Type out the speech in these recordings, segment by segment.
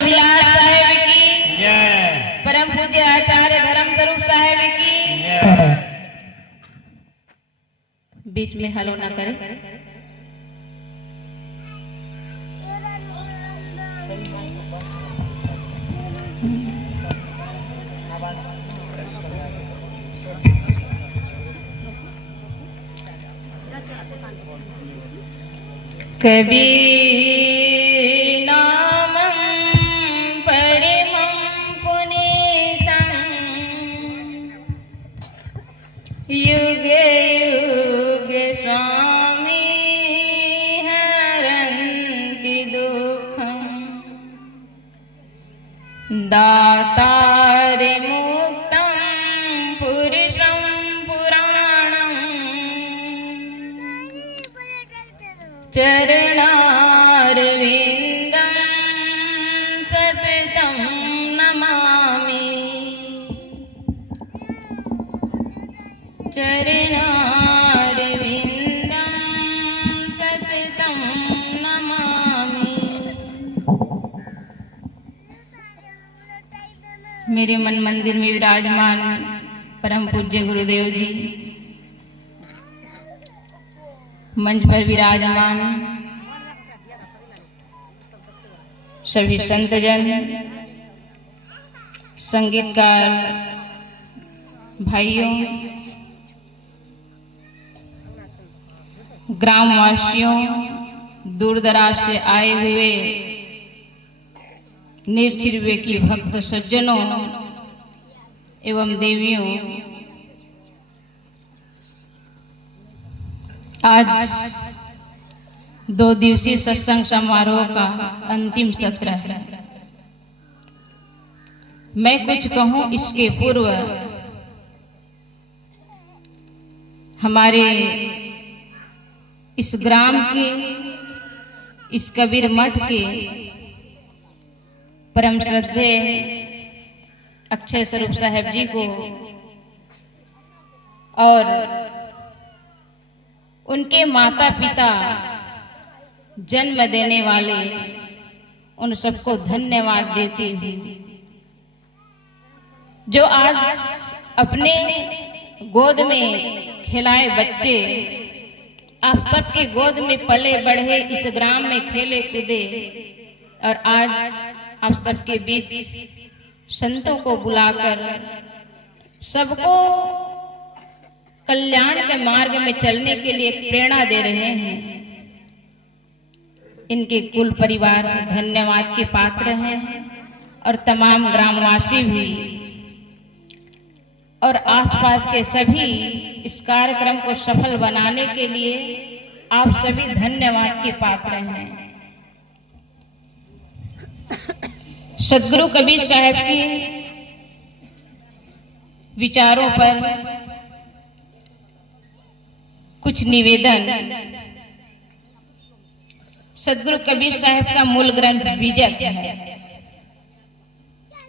विलास साहेब की, परम पूज्य आचार्य धर्म स्वरूप साहेब की। बीच में हलो ना करे। कबीर नामं परमं पुनीतं युगे युगे स्वामी हरन्ति दुःखं दातारे मुक्तं पुरुषं पुराणं चरणारविन्दं सततं नमामि चरणारविन्दं सततं नमामि। मेरे मन मंदिर में विराजमान परम पूज्य गुरुदेव जी, मंच पर विराजमान सभी संतजन, संगीतकार भाइयों, ग्रामवासियों, दूर दराज से आए हुए निर्चिरवे की भक्त सज्जनों एवं देवियों, आज 2 दिवसीय सत्संग समारोह का अंतिम सत्र है। मैं कुछ कहूं इसके पूर्व हमारे इस ग्राम के, इस कबीर मठ के परम श्रद्धेय अक्षय स्वरूप साहेब जी को और उनके माता पिता, जन्म देने वाले, उन सबको धन्यवाद देती हूँ जो आज अपने गोद में खिलाए बच्चे, आप सबके गोद में पले बढ़े, इस ग्राम में खेले कूदे और आज आप सबके बीच संतों को बुलाकर सबको कल्याण के मार्ग में चलने के लिए प्रेरणा दे रहे हैं। इनके कुल परिवार धन्यवाद के पात्र हैं और तमाम ग्रामवासी भी और आसपास के सभी इस कार्यक्रम को सफल बनाने के लिए आप सभी धन्यवाद के पात्र हैं। सदगुरु कबीर साहब के विचारों पर कुछ निवेदन। सदगुरु कबीर साहब का मूल ग्रंथ बीजक है।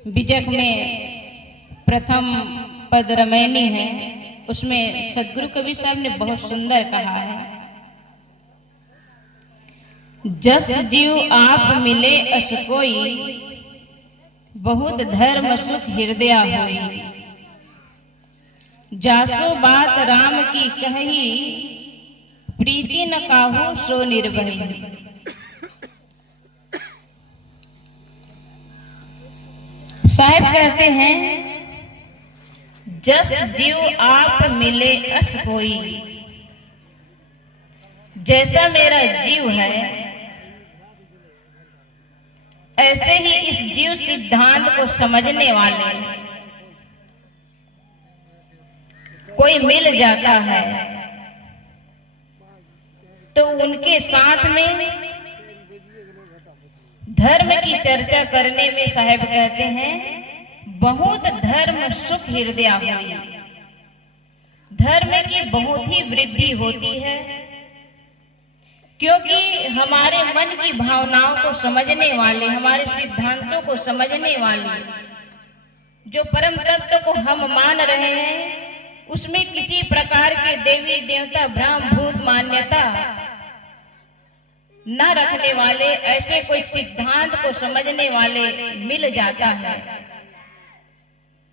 बीजक में प्रथम पद रमैनी है, उसमें सदगुरु कबीर साहब ने बहुत सुंदर कहा है, जस जीव आप मिले अस कोई, बहुत धर्म सुख हृदय होई, जासो बात राम की कही, प्रीति न काहू सो निर्भय। साहब कहते हैं, जस जीव आप मिले अस कोई, जैसा मेरा जीव है ऐसे ही इस जीव सिद्धांत को समझने वाले कोई मिल जाता है तो उनके साथ में धर्म की चर्चा करने में साहब कहते हैं, बहुत धर्म सुख हृदय हुई, धर्म की बहुत ही वृद्धि होती है, क्योंकि हमारे मन की भावनाओं को समझने वाले, हमारे सिद्धांतों को समझने वाले जो परम तत्व को हम मान रहे हैं, उसमें किसी प्रकार के देवी देवता भ्रम भूत मान्यता न रखने वाले, ऐसे कोई सिद्धांत को समझने वाले मिल जाता है,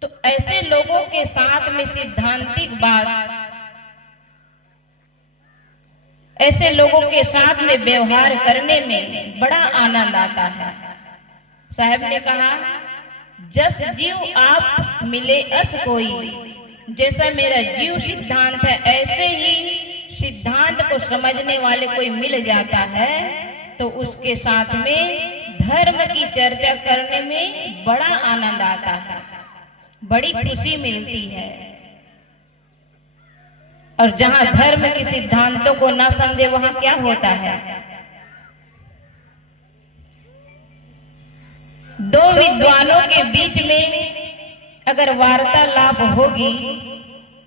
तो ऐसे लोगों के साथ में सिद्धांतिक बात, ऐसे लोगों के साथ में व्यवहार करने में बड़ा आनंद आता है। साहब ने कहा, जस जीव आप मिले अस कोई, जैसा मेरा जीव सिद्धांत है ऐसे ही सिद्धांत को समझने वाले कोई मिल जाता है, तो उसके साथ में धर्म की चर्चा करने में बड़ा आनंद आता है, बड़ी खुशी मिलती है। और जहां धर्म के सिद्धांतों को ना समझे वहां क्या होता है, दो विद्वानों के बीच में अगर वार्तालाप होगी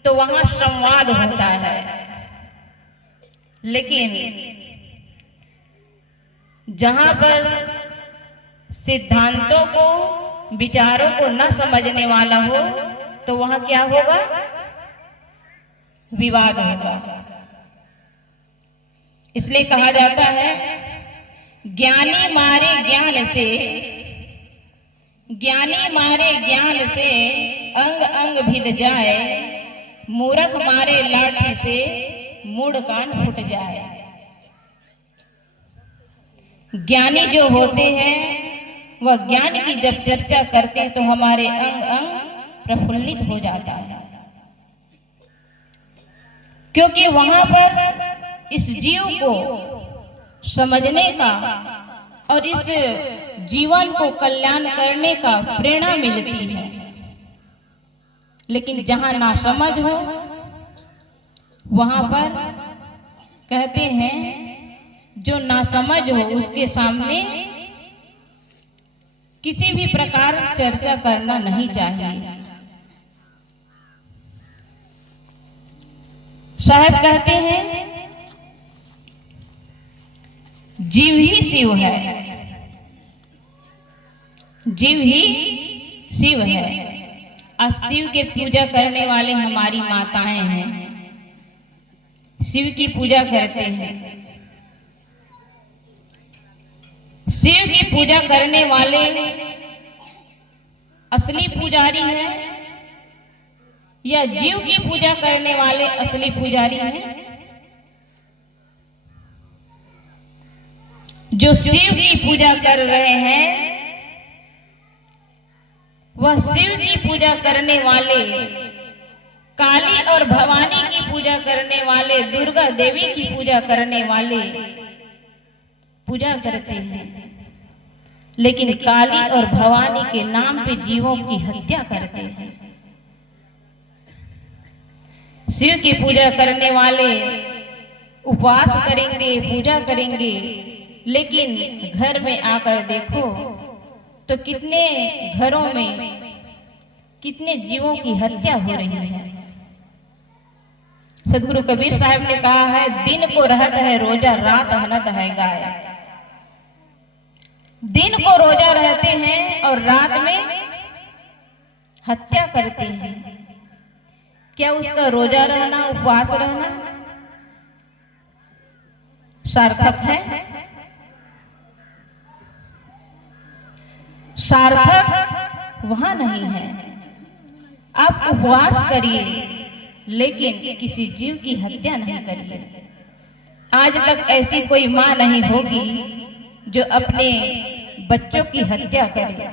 तो वहां संवाद होता है, लेकिन जहां पर सिद्धांतों को, विचारों को न समझने वाला हो तो वहां क्या होगा, विवाद होगा। इसलिए कहा जाता है, ज्ञानी मारे ज्ञान से, ज्ञानी मारे ज्ञान से अंग अंग भिद जाए, मूर्ख मारे लाठी से मूड कान फूट जाए। ज्ञानी जो होते हैं वह ज्ञान की जब चर्चा करते हैं तो हमारे अंग अंग प्रफुल्लित हो जाता है, क्योंकि वहां पर इस जीव को समझने का और इस जीवन को कल्याण करने का प्रेरणा मिलती है। लेकिन जहां ना समझ हो वहां पर कहते हैं, जो ना समझ हो उसके सामने किसी भी प्रकार चर्चा करना नहीं चाहिए। साहब कहते हैं, जीव ही शिव है, जीव ही शिव है। आज शिव के पूजा करने वाले हमारी माताएं हैं, शिव की पूजा करते हैं। शिव की पूजा करने वाले असली पुजारी हैं या जीव की पूजा करने वाले असली पुजारी हैं? जो शिव की पूजा कर रहे हैं वह शिव की पूजा करने वाले, काली और भवानी की पूजा करने वाले, दुर्गा देवी की पूजा करने वाले पूजा करते हैं, लेकिन काली और भवानी के नाम पे जीवों की हत्या करते हैं। शिव की पूजा करने वाले उपवास करेंगे, पूजा करेंगे, लेकिन घर में आकर देखो तो कितने घरों में कितने जीवों की हत्या हो रही है। सदगुरु कबीर साहब ने कहा है, दिन को रहत है रोजा, रात हनत है गाय। दिन को रोजा रहते हैं और रात में हत्या करते हैं। क्या उसका रोजा रहना, उपवास रहना सार्थक है? सार्थक वहां नहीं है। आप उपवास करिए लेकिन किसी जीव की हत्या नहीं करिए। आज तक ऐसी कोई मां नहीं होगी जो अपने बच्चों की हत्या करे,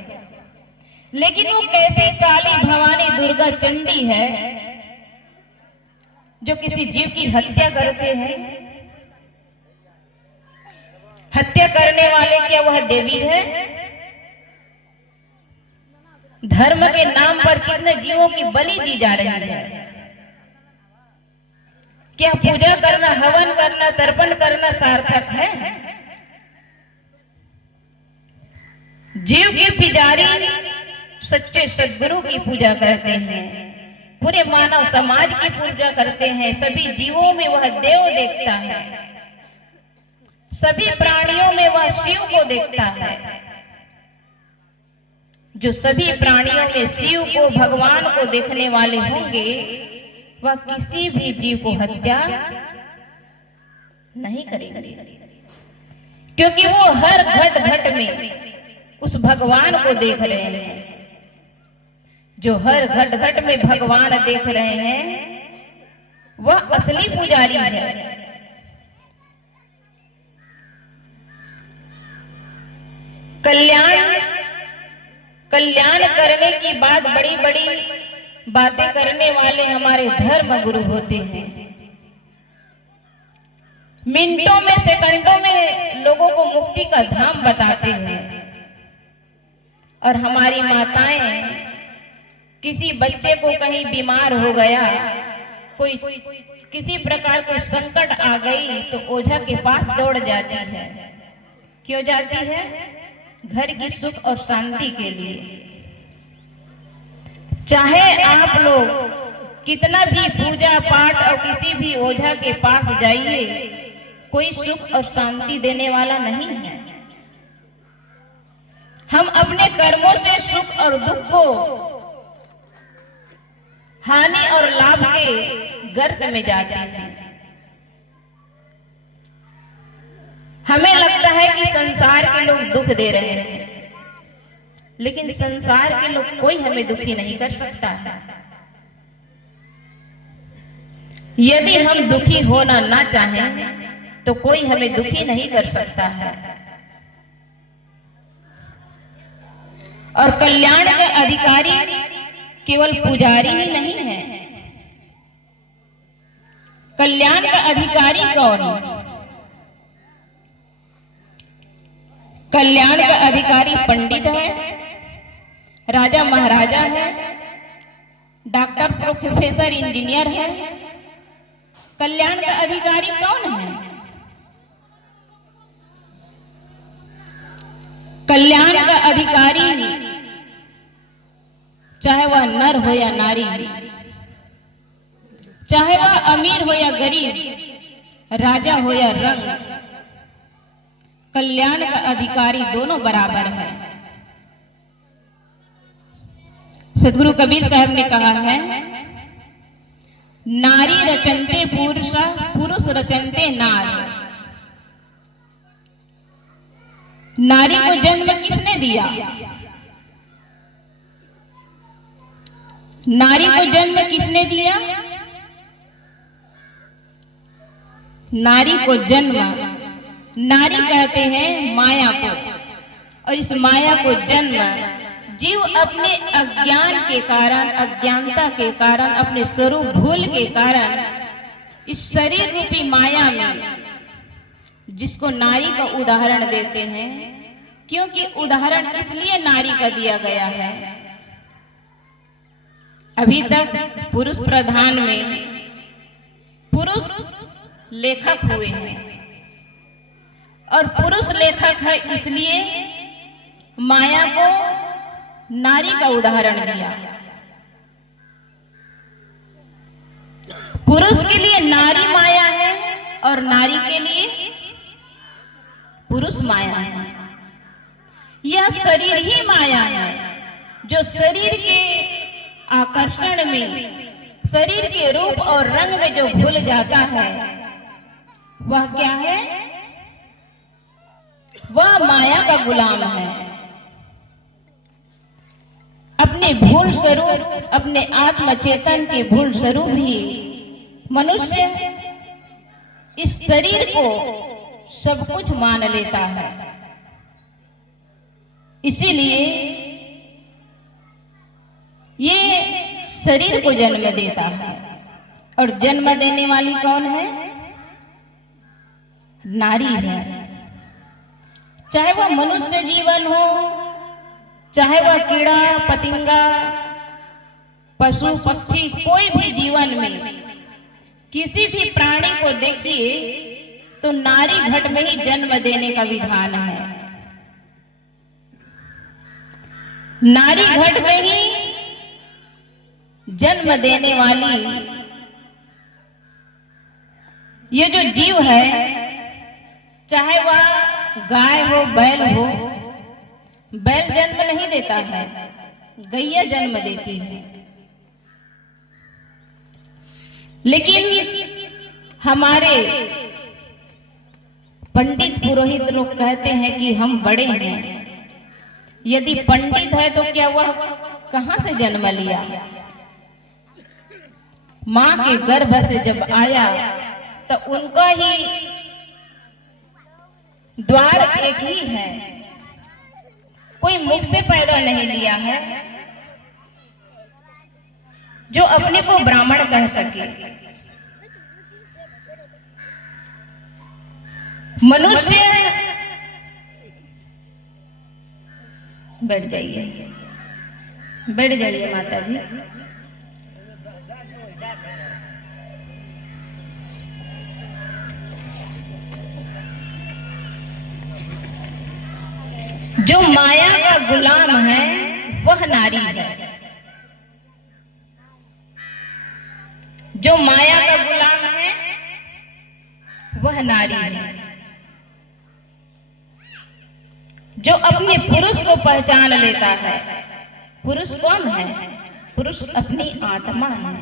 लेकिन वो कैसी काली भवानी दुर्गा चंडी है जो किसी जीव की हत्या करते हैं? हत्या करने वाले क्या वह देवी है? धर्म के नाम पर कितने जीवों की बलि दी जा रही है। क्या पूजा करना, हवन करना, तर्पण करना सार्थक है? जीव के पुजारी सच्चे सद्गुरु की पूजा करते हैं, पूरे मानव समाज की पूजा करते हैं। सभी जीवों में वह देव देखता है, सभी प्राणियों में वह शिव को देखता है। जो सभी प्राणियों में शिव को, भगवान को देखने वाले होंगे, वह किसी भी जीव को हत्या नहीं करेंगे, क्योंकि वो हर घट घट में उस भगवान को देख रहे हैं। जो हर घट घट में भगवान देख रहे हैं वह असली पुजारी है। कल्याण करने की बात बड़ी बड़ी बातें करने वाले हमारे धर्म गुरु होते हैं। मिनटों में सेकंडों में लोगों को मुक्ति का धाम बताते हैं। और हमारी माताएं किसी बच्चे को कहीं बीमार हो गया, कोई किसी प्रकार कोई संकट आ गई तो ओझा के पास दौड़ जाती है। क्यों जाती है? घर की सुख और शांति के लिए। चाहे आप लोग कितना भी पूजा पाठ और किसी भी ओझा के पास जाइए, कोई सुख और शांति देने वाला नहीं है। हम अपने कर्मों से सुख और दुख को, हानि और लाभ के गर्त में जाते हैं। हमें लगता है कि संसार के लोग दुख दे रहे हैं, लेकिन संसार के लोग कोई हमें दुखी नहीं कर सकता है। यदि हम दुखी होना ना चाहें तो कोई हमें दुखी नहीं कर सकता है। और कल्याण के अधिकारी केवल पुजारी ही नहीं है। कल्याण का अधिकारी कौन है? कल्याण का अधिकारी पंडित है, राजा महाराजा है, डॉक्टर प्रोफेसर इंजीनियर है। कल्याण का अधिकारी कौन है? कल्याण का अधिकारी चाहे वह नर हो या नारी, चाहे वह अमीर हो या गरीब, राजा हो या रंग, कल्याण का अधिकारी दोनों बराबर है। सदगुरु कबीर साहब ने कहा है, नारी रचनते पुरुषा, पुरुष रचनते नार। नारी को जन्म किसने दिया? नारी को जन्म किसने दिया? नारी को जन्म नारी कहते हैं माया को, और इस माया को जन्म जीव अपने अज्ञान के कारण, अज्ञानता के कारण, अपने स्वरूप भूल के कारण इस शरीर रूपी माया में, जिसको नारी का उदाहरण देते हैं, क्योंकि उदाहरण इसलिए नारी का दिया गया है। अभी तक पुरुष प्रधान में पुरुष लेखक हुए हैं, और पुरुष लेखक है इसलिए माया को नारी का उदाहरण दिया। पुरुष के लिए नारी माया है और नारी के लिए पुरुष माया है। यह शरीर ही माया है, जो शरीर के आकर्षण में, शरीर के रूप और रंग में जो भूल जाता है, वह क्या है? वह माया का गुलाम है। अपने भूल स्वरूप, अपने आत्म चेतन के भूल स्वरूप ही मनुष्य इस शरीर को सब कुछ मान लेता है। इसीलिए ये शरीर को जन्म देता है, और जन्म देने वाली कौन है? नारी है। चाहे वह मनुष्य जीवन हो, चाहे वह कीड़ा पतिंगा, पशु पक्षी, कोई भी जीवन में किसी भी प्राणी को देखिए तो नारी घट में ही जन्म देने का विधान है। नारी घट में ही जन्म देने वाली ये जो जीव है, चाहे वह गाय हो, बैल हो, बैल जन्म नहीं देता है, गैया जन्म देती है। लेकिन हमारे पंडित पुरोहित लोग कहते हैं कि हम बड़े हैं। यदि पंडित है तो क्या वह कहां से जन्म लिया? मां के गर्भ से जब आया तो उनका ही द्वार एक ही है, कोई मुख से पैदा नहीं लिया है जो अपने को ब्राह्मण कह सके। मनुष्य बैठ जाइए माता जी। जो माया का गुलाम है वह नारी है। जो माया का गुलाम है वह नारी है। जो अपने पुरुष को पहचान लेता है, पुरुष कौन है? पुरुष अपनी आत्मा है।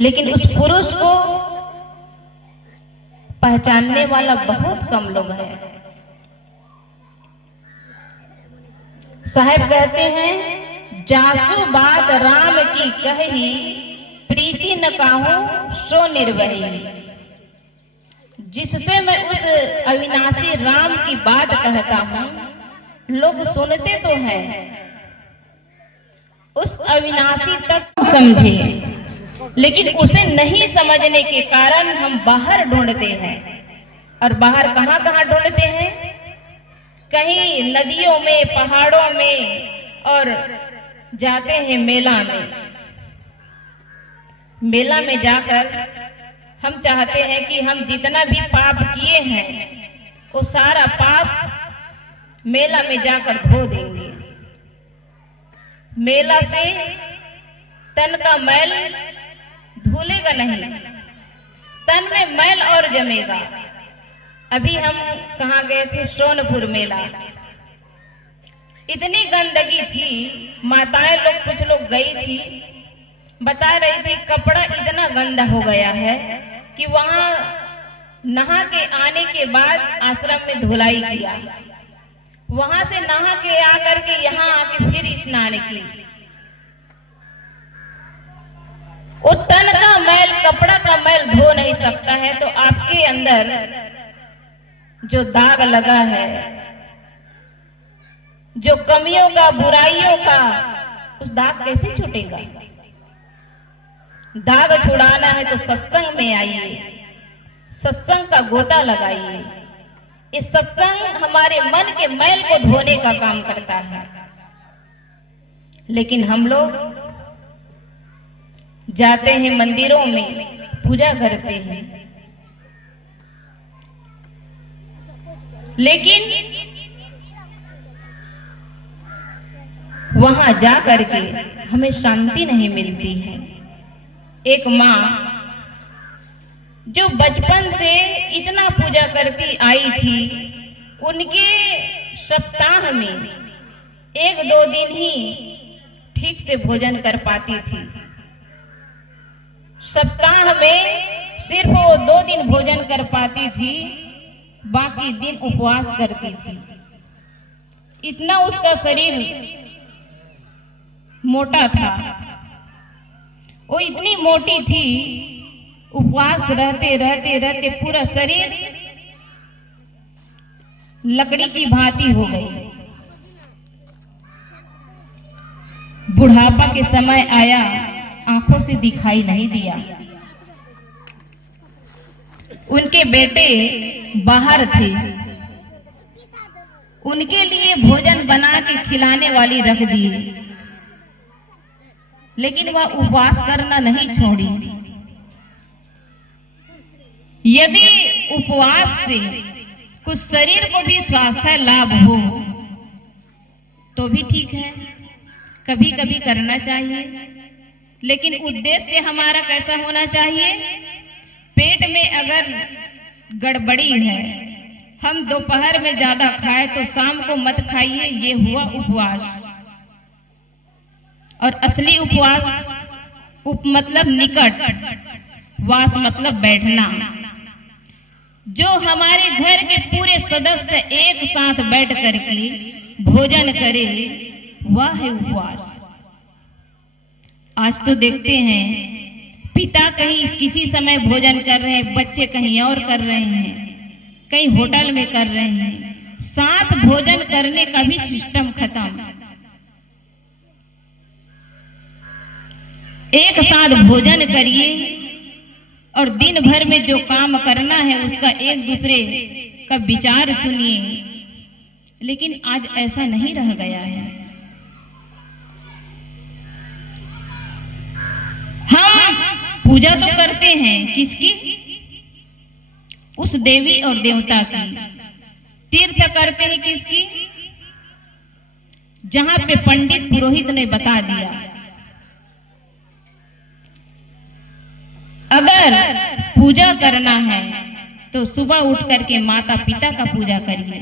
लेकिन उस पुरुष को पहचानने वाला बहुत कम लोग हैं। साहब कहते हैं, जासु बात राम की कही, प्रीति न काहू सो निर्वही। जिससे मैं उस अविनाशी राम की बात कहता हूं, लोग सुनते तो हैं, उस अविनाशी तक समझे, लेकिन उसे नहीं समझने के कारण हम बाहर ढूंढते हैं। और बाहर कहां कहां ढूंढते हैं? कहीं नदियों में, पहाड़ों में, और जाते हैं मेला में। मेला में जाकर हम चाहते हैं कि हम जितना भी पाप किए हैं वो सारा पाप मेला में जाकर धो देंगे। मेला से तन का मैल धुलेगा नहीं, तन में मैल और जमेगा। अभी हम कहाँ गए थे? सोनपुर मेला। इतनी गंदगी थी, माताएं लोग कुछ लोग गई थी, बता रही थी कपड़ा इतना गंदा हो गया है कि वहां नहा के आने के बाद आश्रम में धुलाई किया, वहां से नहा के आकर के यहाँ आके फिर स्नान की। वो तन का मैल, कपड़ा का मैल धो नहीं सकता है, तो आपके अंदर जो दाग लगा है, जो कमियों का, बुराइयों का, उस दाग कैसे छूटेगा? दाग छुड़ाना है तो सत्संग में आइए, सत्संग का गोता लगाइए। इस सत्संग हमारे मन के मैल को धोने का काम करता है। लेकिन हम लोग जाते हैं मंदिरों में, पूजा करते हैं, लेकिन वहां जा करके हमें शांति नहीं मिलती है। एक माँ जो बचपन से इतना पूजा करती आई थी, उनके सप्ताह में 1-2 दिन ही ठीक से भोजन कर पाती थी। सप्ताह में सिर्फ वो 2 दिन भोजन कर पाती थी, बाकी दिन उपवास करती थी। इतना उसका शरीर मोटा था, वो इतनी मोटी थी, उपवास रहते रहते रहते पूरा शरीर लकड़ी की भांति हो गई। बुढ़ापा के समय आया, आंखों से दिखाई नहीं दिया। उनके बेटे बाहर थे, उनके लिए भोजन बना के खिलाने वाली रख दी, लेकिन वह उपवास करना नहीं छोड़ी। यदि उपवास से कुछ शरीर को भी स्वास्थ्य लाभ हो तो भी ठीक है, कभी कभी करना चाहिए, लेकिन उद्देश्य हमारा कैसा होना चाहिए? पेट में अगर गड़बड़ी है, हम दोपहर में ज्यादा खाए तो शाम को मत खाइए, ये हुआ उपवास। और असली उपवास, उप मतलब निकट, वास मतलब बैठना, जो हमारे घर के पूरे सदस्य एक साथ बैठ करके भोजन करे, वह है उपवास। आज तो देखते हैं पिता कहीं किसी समय भोजन कर रहे हैं, बच्चे कहीं और कर रहे हैं, कहीं होटल में कर रहे हैं। साथ भोजन करने का भी सिस्टम खत्म। एक साथ भोजन करिए और दिन भर में जो काम करना है उसका एक दूसरे का विचार सुनिए। लेकिन आज ऐसा नहीं रह गया है। हम पूजा तो करते हैं किसकी? उस देवी और देवता की। तीर्थ करते हैं किसकी? जहां पे पंडित पुरोहित ने बता दिया। अगर पूजा करना है तो सुबह उठ करके माता पिता का पूजा करिए।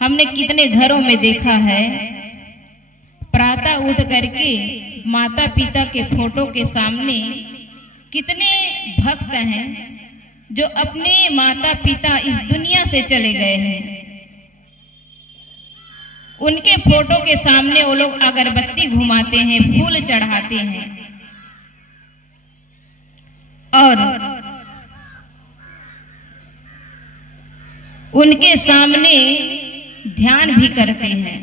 हमने कितने घरों में देखा है, प्रातः उठ करके माता पिता के फोटो के सामने कितने भक्त हैं जो अपने माता पिता इस दुनिया से चले गए हैं, उनके फोटो के सामने वो लोग अगरबत्ती घुमाते हैं, फूल चढ़ाते हैं और उनके सामने ध्यान भी करते हैं।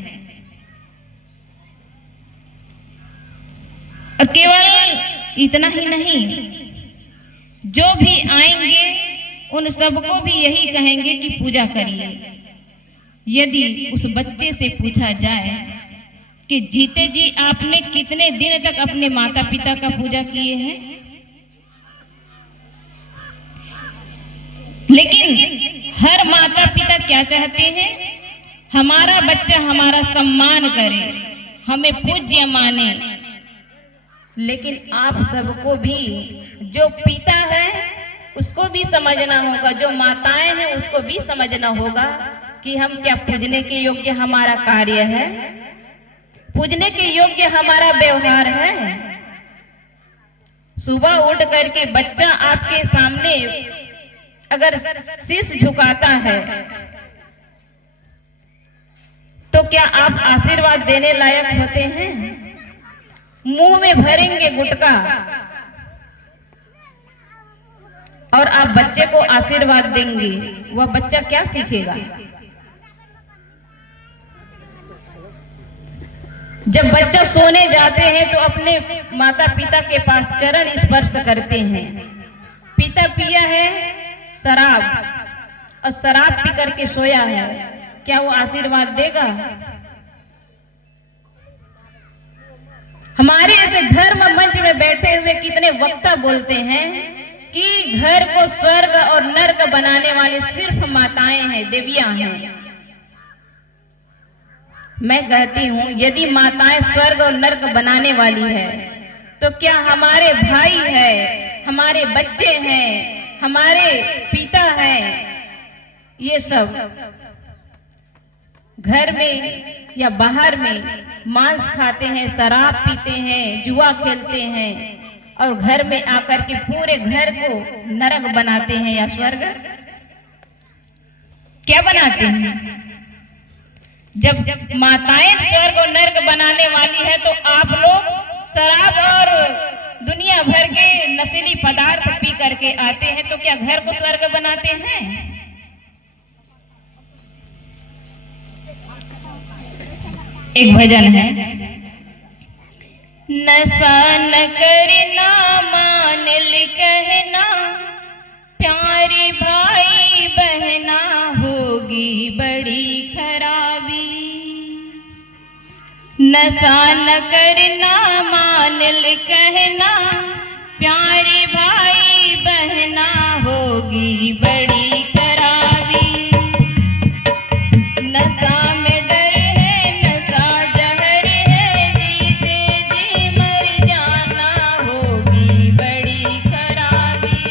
और केवल इतना ही नहीं, जो भी आएंगे उन सबको भी यही कहेंगे कि पूजा करिए। यदि उस बच्चे से पूछा जाए कि जीते जी आपने कितने दिन तक अपने माता पिता का पूजा किए हैं, लेकिन हर माता पिता क्या चाहते हैं? हमारा बच्चा हमारा सम्मान करे, हमें पूज्य माने। लेकिन आप सबको भी, जो पिता है उसको भी समझना होगा, जो माताएं हैं उसको भी समझना होगा कि हम क्या पूजने के योग्य हमारा कार्य है, पूजने के योग्य हमारा व्यवहार है। सुबह उठ करके बच्चा आपके सामने अगर शीश झुकाता है तो क्या आप आशीर्वाद देने लायक होते हैं? मुंह में भरेंगे गुटखा और आप बच्चे को आशीर्वाद देंगे, वह बच्चा क्या सीखेगा? जब बच्चा सोने जाते हैं तो अपने माता पिता के पास चरण स्पर्श करते हैं। पिता पिया है शराब और शराब पी करके सोया है, क्या वो आशीर्वाद देगा? हमारे ऐसे धर्म मंच में बैठे हुए कितने वक्ता बोलते हैं कि घर को स्वर्ग और नर्क बनाने वाली सिर्फ माताएं हैं, देवियां हैं। मैं कहती हूं, यदि माताएं स्वर्ग और नर्क बनाने वाली है तो क्या हमारे भाई है, हमारे बच्चे हैं, हमारे पिता हैं, ये सब घर में या बाहर में मांस खाते हैं, शराब पीते हैं, जुआ खेलते हैं और घर में आकर के पूरे घर को नरक बनाते हैं या स्वर्ग? क्या बनाते हैं? जब माताएं स्वर्ग और नरक बनाने वाली है तो आप लोग शराब और दुनिया भर के नशीली पदार्थ पी करके आते हैं, तो क्या घर को स्वर्ग बनाते हैं? एक भजन है, नशा न करना मान ले कहना, प्यारे भाई बहना होगी बड़ी खराबी। नशा न करना मान ले कहना, प्यारे भाई बहना होगी बड़ी खराबी। नशा में डर है, नशा जहर है, जीते जी मर जाना होगी बड़ी खराबी।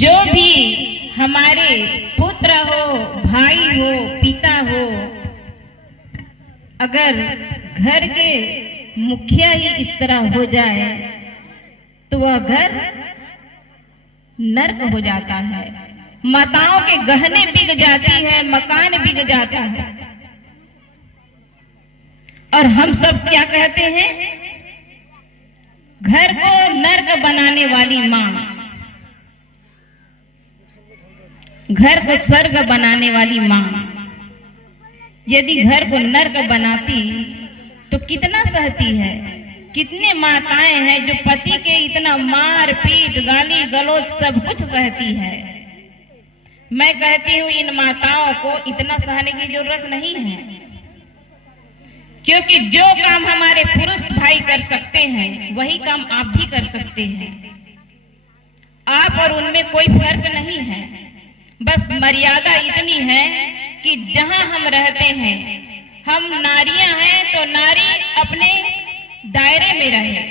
जो भी हमारे पुत्र हो, भाई हो, पिता हो, अगर घर के मुखिया ही इस तरह हो जाए तो वह घर नर्क हो जाता है। माताओं के गहने बिक जाती है, मकान बिक जाता है। और हम सब क्या कहते हैं? घर को नर्क बनाने वाली माँ, घर को स्वर्ग बनाने वाली माँ यदि घर को नर्क बनाती तो कितना सहती है। कितने माताएं हैं जो पति के इतना मार पीट, गाली गलौज सब कुछ सहती है। मैं कहती हूँ इन माताओं को इतना सहने की जरूरत नहीं है, क्योंकि जो काम हमारे पुरुष भाई कर सकते हैं वही काम आप भी कर सकते हैं। आप और उनमें कोई फर्क नहीं है। बस मर्यादा इतनी है कि जहां हम रहते हैं, हम नारियां हैं तो नारी अपने दायरे में रहे।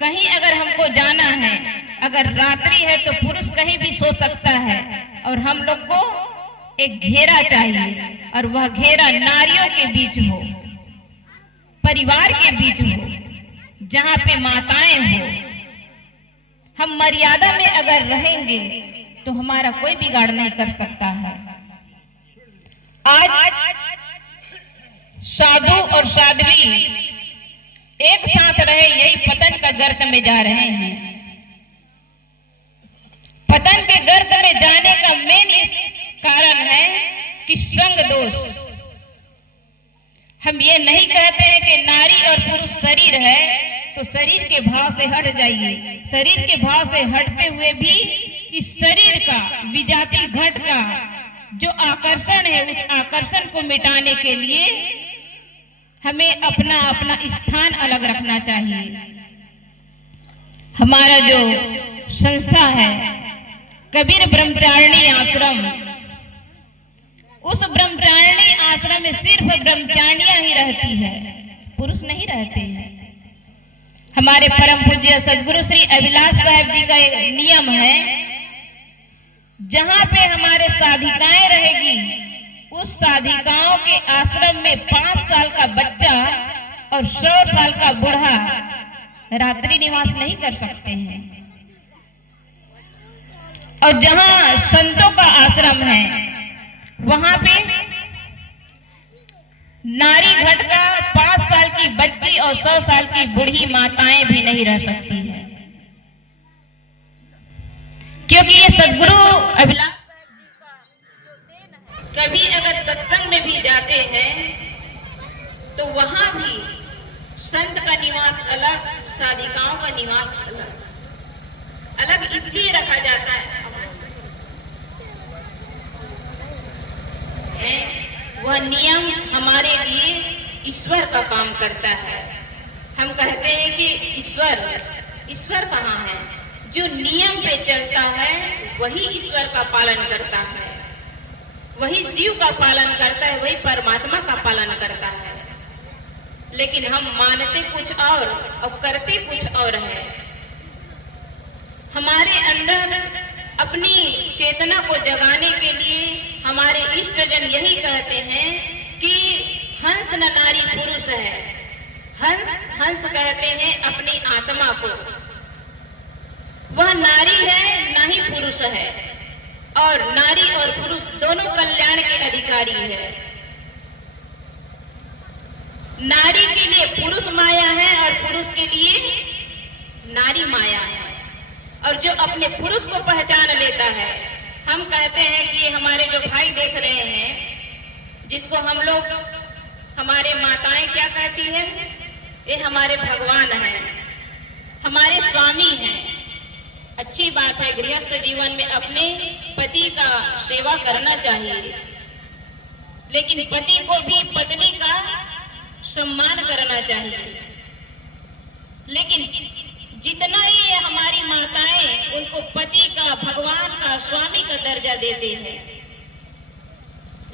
कहीं अगर हमको जाना है, अगर रात्रि है तो पुरुष कहीं भी सो सकता है, और हम लोग को एक घेरा चाहिए, और वह घेरा नारियों के बीच हो, परिवार के बीच हो, जहां पे माताएं हो। हम मर्यादा में अगर रहेंगे तो हमारा कोई बिगाड़ नहीं कर सकता है। आज साधु और साध्वी एक साथ रहे, यही पतन का गर्त में जा रहे हैं। पतन के गर्त में जाने का मेन कारण है कि संग दोष। हम ये नहीं कहते हैं कि नारी और पुरुष शरीर है तो शरीर के भाव से हट जाइए। शरीर के भाव से हटते हुए भी इस शरीर का, विजाति घट का जो आकर्षण है, उस आकर्षण को मिटाने के लिए हमें अपना अपना स्थान अलग रखना चाहिए। हमारा जो संस्था है कबीर ब्रह्मचारिणी आश्रम, उस ब्रह्मचारिणी आश्रम में सिर्फ ब्रह्मचारिणियां ही रहती है, पुरुष नहीं रहते हैं। हमारे परम पूज्य सदगुरु श्री अभिलाष साहब जी का एक नियम है, जहां पे हमारे साधिकाएं रहेगी, उस साधिकाओं के आश्रम में 5 साल का बच्चा और 100 साल का बूढ़ा रात्रि निवास नहीं कर सकते हैं। और जहां संतों का आश्रम है, वहां पे नारी घट का 5 साल की बच्ची और 100 साल की बूढ़ी माताएं भी नहीं रह सकती है, क्योंकि ये सदगुरु अभिलाष कभी अगर सत्संग में भी जाते हैं तो वहां भी संत का निवास अलग, साधिकाओं का निवास अलग। अलग इसलिए रखा जाता है, वह नियम हमारे लिए ईश्वर का काम करता है। हम कहते हैं कि ईश्वर कहाँ है? जो नियम पे चलता है वही ईश्वर का पालन करता है, वही शिव का पालन करता है, वही परमात्मा का पालन करता है। लेकिन हम मानते कुछ और करते कुछ और है। हमारे अंदर अपनी चेतना को जगाने के लिए हमारे इष्ट जन यही कहते हैं कि हंस न नारी पुरुष है। हंस कहते हैं अपनी आत्मा को, वह नारी है ना ही पुरुष है, और नारी और पुरुष दोनों कल्याण के अधिकारी है। नारी के लिए पुरुष माया है और पुरुष के लिए नारी माया है। और जो अपने पुरुष को पहचान लेता है, हम कहते हैं कि ये हमारे जो भाई देख रहे हैं, जिसको हम लोग, हमारे माताएं क्या कहती हैं, ये हमारे भगवान हैं, हमारे स्वामी हैं। अच्छी बात है, गृहस्थ जीवन में अपने पति का सेवा करना चाहिए, लेकिन पति को भी पत्नी का सम्मान करना चाहिए। लेकिन जितना ही हमारी माताएं उनको पति का, भगवान का, स्वामी का दर्जा देते हैं,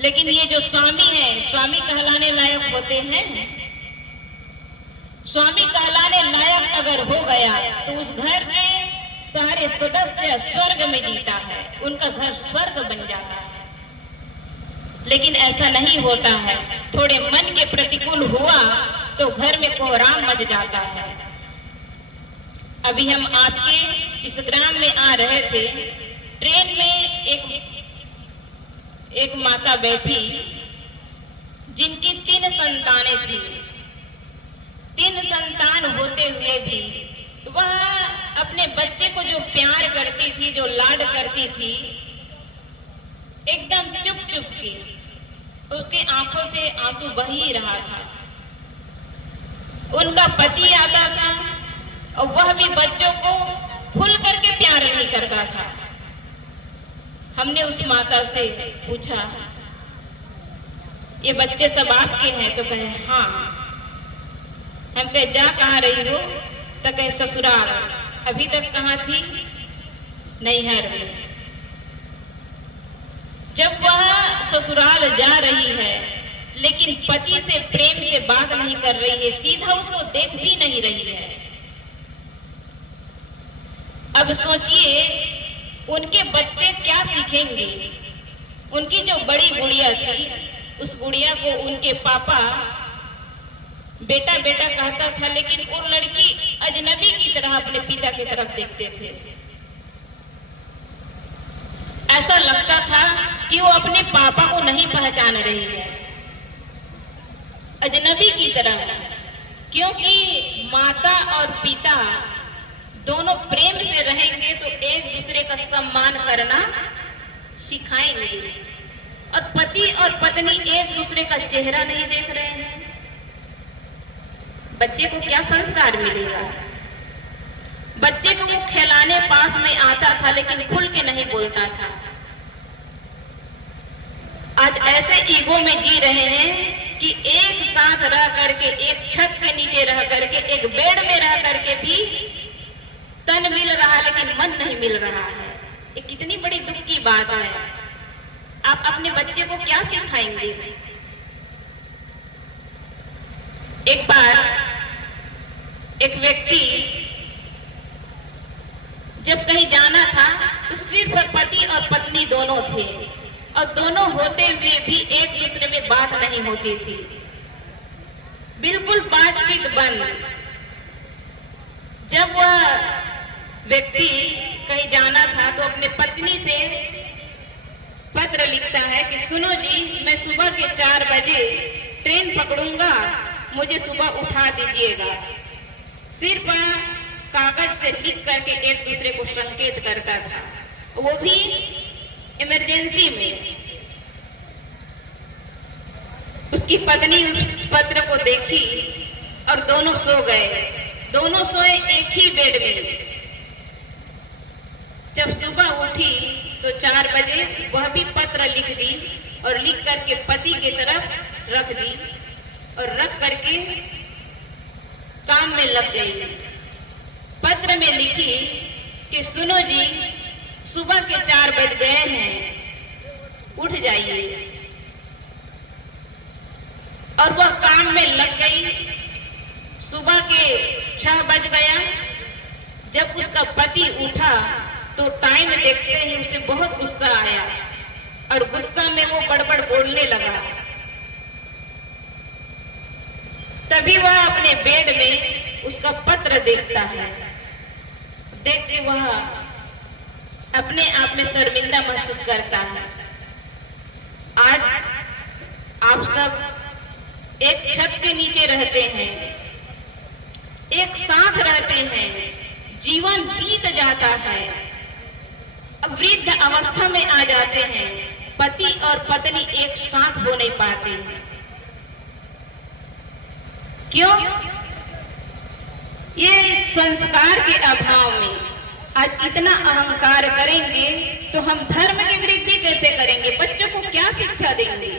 लेकिन ये जो स्वामी है, स्वामी कहलाने लायक होते हैं? स्वामी कहलाने लायक अगर हो गया तो उस घर के सारे के सदस्य स्वर्ग में जीता है, उनका घर स्वर्ग बन जाता है। लेकिन ऐसा नहीं होता है, थोड़े मन के प्रतिकूल हुआ तो घर में कोहराम मच जाता है। अभी हम आपके इस ग्राम में आ रहे थे, ट्रेन में एक माता बैठी जिनकी 3 संतानें थी। 3 संतान होते हुए भी वह अपने बच्चे को जो प्यार करती थी, जो लाड करती थी, एकदम चुप चुप के उसकी आंखों से आंसू बह ही रहा था। उनका पति आता था और वह भी बच्चों को खुल करके प्यार नहीं करता था। हमने उस माता से पूछा, ये बच्चे सब आपके हैं? तो कहे हाँ। हम कहे जा कहाँ रही हो? तो कहे ससुराल। अभी तक कहाँ थी? नैहर में। जब वह ससुराल जा रही है लेकिन पति से प्रेम से बात नहीं कर रही है, सीधा उसको देख भी नहीं रही है। अब सोचिए उनके बच्चे क्या सीखेंगे। उनकी जो बड़ी गुड़िया थी, उस गुड़िया को उनके पापा बेटा बेटा कहता था, लेकिन वो लड़की अजनबी की तरह अपने पिता की तरफ देखते थे। ऐसा लगता था कि वो अपने पापा को नहीं पहचान रही है, अजनबी की तरह। क्योंकि माता और पिता दोनों प्रेम से रहेंगे तो एक दूसरे का सम्मान करना सिखाएंगे। और पति और पत्नी एक दूसरे का चेहरा नहीं देख रहे हैं, बच्चे को क्या संस्कार मिलेगा? बच्चे को वो खिलाने पास में आता था लेकिन खुल के नहीं बोलता था। आज ऐसे ईगो में जी रहे हैं कि एक साथ रह करके, एक छत के नीचे रह करके, एक बेड में रह करके भी तन मिल रहा है लेकिन मन नहीं मिल रहा है। ये कितनी बड़ी दुख की बात है। आप अपने बच्चे को क्या सिखाएंगे? एक बार एक व्यक्ति जब कहीं जाना था तो सिर्फ पति और पत्नी दोनों थे, और दोनों होते हुए भी एक दूसरे में बात नहीं होती थी, बिल्कुल बातचीत बंद। जब वह व्यक्ति कहीं जाना था तो अपने पत्नी से पत्र लिखता है कि सुनो जी, मैं सुबह के 4 बजे ट्रेन पकड़ूंगा, मुझे सुबह उठा दीजिएगा। सिर्फ कागज से लिख करके एक दूसरे को संकेत करता था, वो भी इमरजेंसी में। उसकी पत्नी उस पत्र को देखी और दोनों सो गए। दोनों सोए एक ही बेड में। जब सुबह उठी तो 4 बजे वह भी पत्र लिख दी और लिख करके पति की तरफ रख दी और रख करके काम में लग गई। पत्र में लिखी कि सुनो जी, सुबह के 4 बज गए हैं, उठ जाइए। और वह काम में लग गई। सुबह के 6 बज गया। जब उसका पति उठा तो टाइम देखते ही उसे बहुत गुस्सा आया और गुस्सा में वो बड़बड़ बोलने लगा। तभी वह अपने बेड में उसका पत्र देखता है। देख के वह अपने आप में शर्मिंदा महसूस करता है। आज आप सब एक छत के नीचे रहते हैं, एक साथ रहते हैं, जीवन बीत जाता है, वृद्ध अवस्था में आ जाते हैं, पति और पत्नी एक साथ हो नहीं पाते हैं। क्यों? ये संस्कार के अभाव में। आज इतना अहंकार करेंगे तो हम धर्म की वृद्धि कैसे करेंगे? बच्चों को क्या शिक्षा देंगे?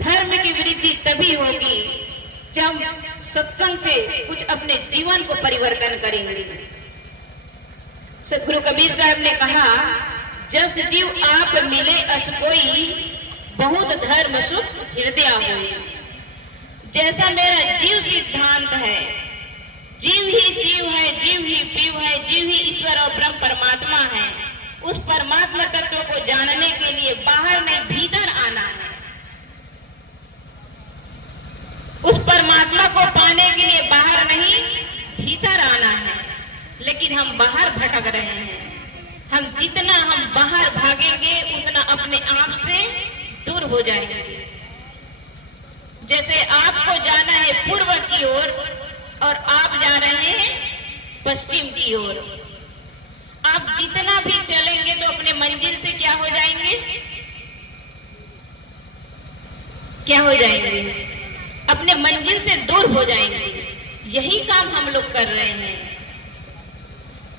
धर्म की वृद्धि तभी होगी जब सत्संग से कुछ अपने जीवन को परिवर्तन करेंगे। सतगुरु कबीर साहब ने कहा, जस जीव आप मिले अस कोई, बहुत धर्म सुख हृदय होए। जैसा मेरा जीव सिद्धांत है, जीव ही शिव है, जीव ही पीव है, जीव ही ईश्वर और ब्रह्म परमात्मा है, उस परमात्मा तत्व को जानने के लिए बाहर नहीं भीतर आना है। उस परमात्मा को पाने के लिए बाहर नहीं भीतर आना है। लेकिन हम बाहर भटक रहे हैं। हम जितना हम बाहर भागेंगे उतना अपने आप से दूर हो जाएंगे। जैसे आपको जाना है पूर्व की ओर और आप जा रहे हैं पश्चिम की ओर। आप जितना भी चलेंगे तो अपने मंजिल से क्या हो जाएंगे? क्या हो जाएंगे? अपने मंजिल से दूर हो जाएंगे। यही काम हम लोग कर रहे हैं।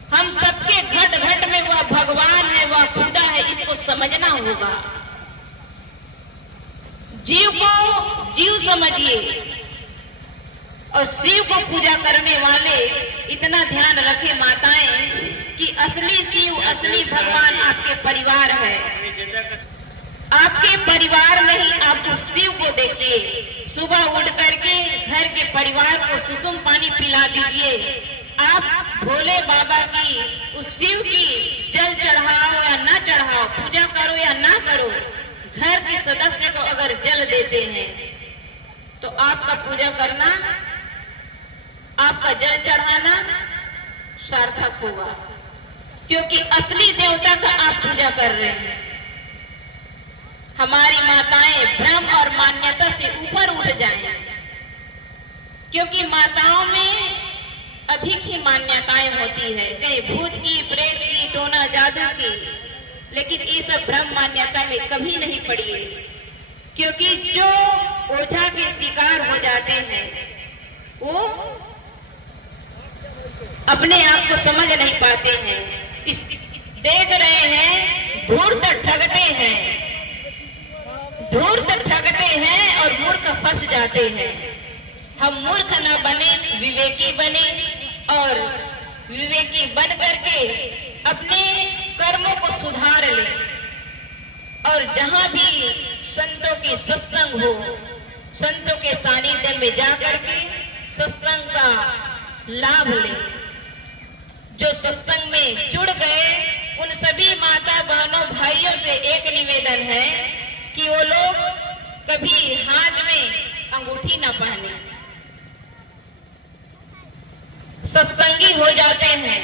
हम सबके घट घट में वह भगवान है, वह खुदा है, इसको समझना होगा। जीव को जीव समझिए और शिव को पूजा करने वाले इतना ध्यान रखे माताएं कि असली शिव, असली भगवान आपके परिवार है। आपके परिवार में ही आप उस शिव को देखिए। सुबह उठ करके घर के परिवार को सुसुम पानी पिला दीजिए। आप भोले बाबा की, उस शिव की जल चढ़ाओ या ना चढ़ाओ, पूजा करो या ना करो, घर के सदस्य को अगर जल देते हैं तो आपका पूजा करना, आपका जल चढ़ाना सार्थक होगा, क्योंकि असली देवता का आप पूजा कर रहे हैं। हमारी माताएं भ्रम और मान्यता से ऊपर उठ जाएं, क्योंकि माताओं में अधिक ही मान्यताएं होती है, कहीं भूत की, प्रेत की, टोना जादू की। लेकिन ये सब भ्रम मान्यता में कभी नहीं पड़ी है, क्योंकि जो ओझा के शिकार हो जाते हैं वो अपने आप को समझ नहीं पाते हैं। देख रहे हैं धूर्त ठगते हैं, धूर्त ठगते हैं और मूर्ख फंस जाते हैं। हम मूर्ख न बने, विवेकी बने और विवेकी बन करके अपने कर्मों को सुधार ले। और जहां भी संतों की सत्संग हो, संतों के सानिध्य में जाकर के सत्संग का लाभ ले। जो सत्संग में जुड़ गए उन सभी माता बहनों भाइयों से एक निवेदन है कि वो लोग कभी हाथ में अंगूठी न पहने। सत्संगी हो जाते हैं,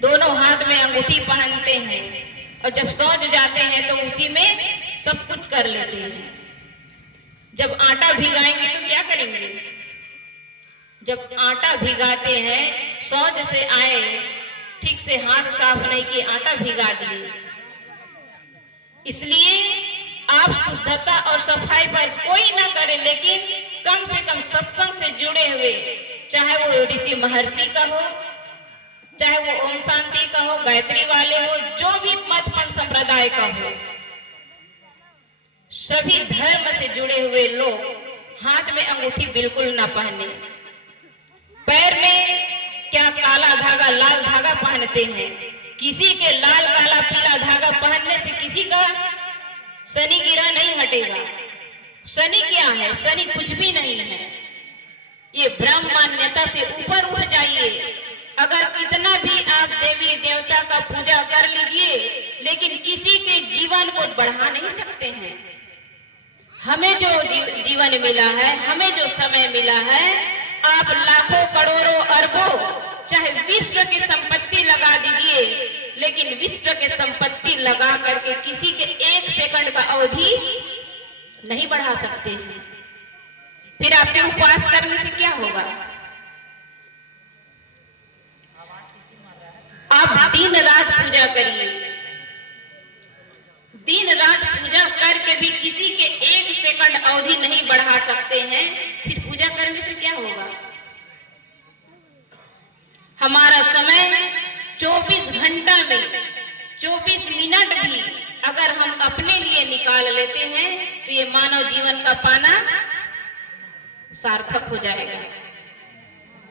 दोनों हाथ में अंगूठी पहनते हैं और जब सोच जाते हैं तो उसी में सब कुछ कर लेते हैं। जब आटा भिगाएंगे तो क्या करेंगे? जब आटा भिगाते हैं, सोच से आए, ठीक से हाथ साफ नहीं किए, आटा भिगा दिए। इसलिए आप शुद्धता और सफाई पर कोई ना करे, लेकिन कम से कम सत्संग से जुड़े हुए, चाहे वो ऋषि महर्षि का हो, चाहे वो ओम शांति का हो, गायत्री वाले हो, जो भी मत पंथ संप्रदाय का हो, सभी धर्म से जुड़े हुए लोग हाथ में अंगूठी बिल्कुल ना पहने। पैर में क्या काला धागा, लाल धागा पहनते हैं। किसी के लाल काला पीला धागा पहनने से किसी का शनि गिरा नहीं हटेगा। शनि क्या है? शनि कुछ भी नहीं है। ये ब्रह्म मान्यता से ऊपर उठ जाइए। अगर कितना भी आप देवी देवता का पूजा कर लीजिए, लेकिन किसी के जीवन को बढ़ा नहीं सकते हैं। हमें जो जीवन मिला है, हमें जो समय मिला है, आप लाखों करोड़ों अरबों चाहे विश्व की संपत्ति लगा दीजिए, लेकिन विश्व की संपत्ति लगा करके किसी के एक सेकंड का अवधि नहीं बढ़ा सकते हैं। फिर आपके उपवास करने से क्या होगा? आप दिन रात पूजा करिए, दिन रात पूजा करके भी किसी के एक सेकंड अवधि नहीं बढ़ा सकते हैं, फिर पूजा करने से क्या होगा? हमारा समय 24 घंटा में 24 मिनट भी अगर हम अपने लिए निकाल लेते हैं तो ये मानव जीवन का पाना सार्थक हो जाएगा।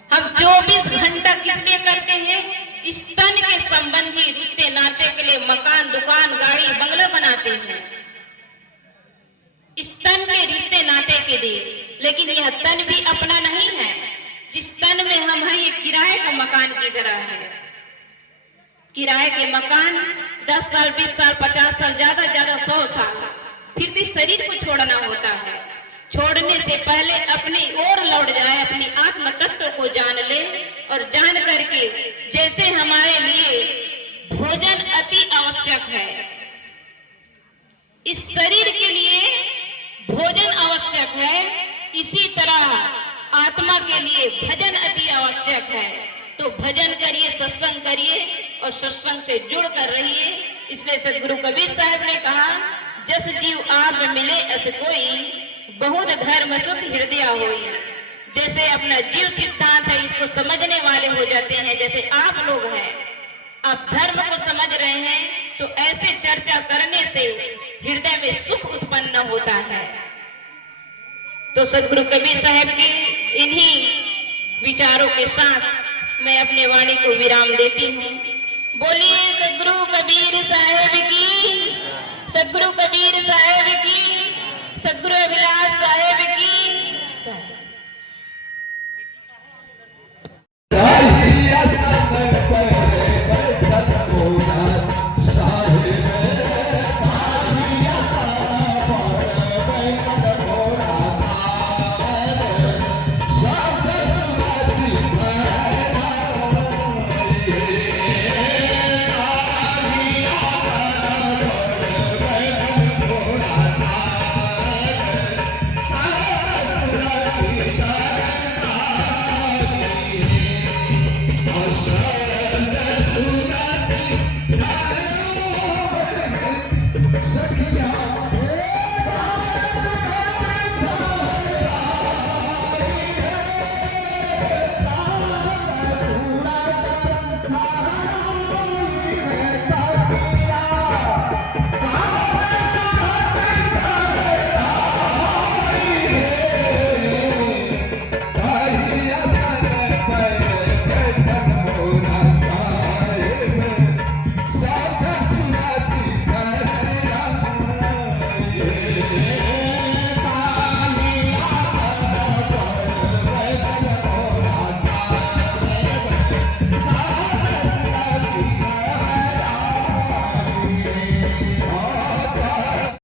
हम 24 घंटा किस लिए करते हैं? इस तन के संबंधी रिश्ते नाते के लिए मकान, दुकान, गाड़ी, बंगला बनाते हैं, इस तन के रिश्ते नाते के लिए। लेकिन यह तन भी अपना नहीं है। जिस तन में हम हैं, ये किराए का मकान की तरह है। किराए के मकान 10 साल, 20 साल, 50 साल, ज्यादा ज्यादा 100 साल, फिर तो शरीर को छोड़ना होता है। छोड़ने से पहले अपनी ओर लौट जाए, अपनी आत्म तत्व को जान ले, और जान करके जैसे हमारे लिए भोजन अति आवश्यक है, इस शरीर के लिए भोजन आवश्यक है, इसी तरह आत्मा के लिए भजन अति आवश्यक है। तो भजन करिए, सत्संग करिए और सत्संग से जुड़ कर रहिए। इसलिए सदगुरु कबीर साहब ने कहा, जस जीव आप मिले अस कोई, बहुत धर्म सुख हृदय होई। जैसे अपना जीव सिद्धांत है, इसको समझने वाले हो जाते हैं। जैसे आप लोग हैं, आप धर्म को समझ रहे हैं, तो ऐसे चर्चा करने से हृदय में सुख उत्पन्न होता है। तो सदगुरु कबीर साहब के इन्हीं विचारों के साथ मैं अपने वाणी को विराम देती हूँ। बोलिए सदगुरु कबीर साहब की, सदगुरु कबीर साहब की, सदगुरु अभिलाष साहब की।